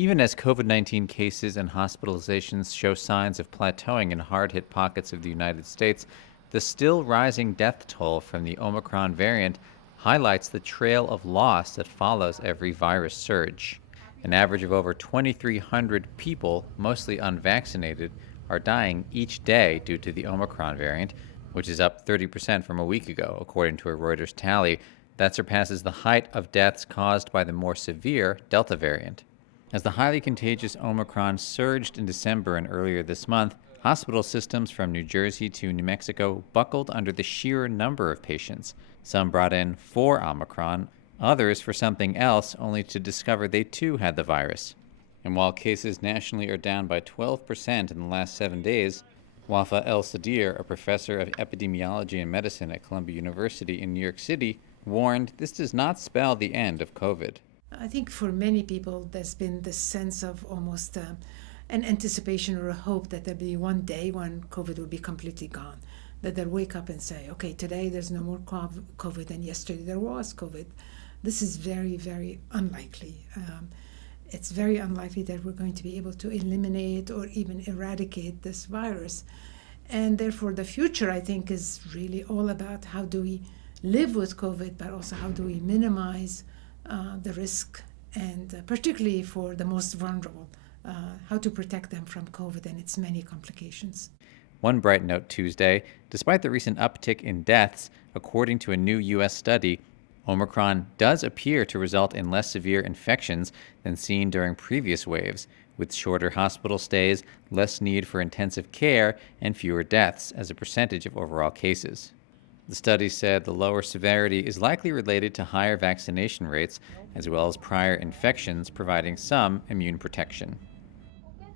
Even as COVID-19 cases and hospitalizations show signs of plateauing in hard-hit pockets of the United States, the still rising death toll from the Omicron variant highlights the trail of loss that follows every virus surge. An average of over 2,300 people, mostly unvaccinated, are dying each day due to the Omicron variant, which is up 30% from a week ago, according to a Reuters tally that surpasses the height of deaths caused by the more severe Delta variant. As the highly contagious Omicron surged in December and earlier this month, hospital systems from New Jersey to New Mexico buckled under the sheer number of patients. Some brought in for Omicron, others for something else, only to discover they too had the virus. And while cases nationally are down by 12% in the last 7 days, Wafa El-Sadir, a professor of epidemiology and medicine at Columbia University in New York City, warned this does not spell the end of COVID. I think for many people, there's been this sense of almost an anticipation or a hope that there'll be one day when COVID will be completely gone, that they'll wake up and say, okay, today there's no more COVID, and yesterday there was COVID. This is very, very unlikely. It's very unlikely that we're going to be able to eliminate or even eradicate this virus. And therefore, the future, I think, is really all about how do we live with COVID, but also how do we minimize the risk, and particularly for the most vulnerable, how to protect them from COVID and its many complications. One bright note Tuesday, despite the recent uptick in deaths, according to a new U.S. study, Omicron does appear to result in less severe infections than seen during previous waves, with shorter hospital stays, less need for intensive care, and fewer deaths as a percentage of overall cases. The study said the lower severity is likely related to higher vaccination rates, as well as prior infections providing some immune protection.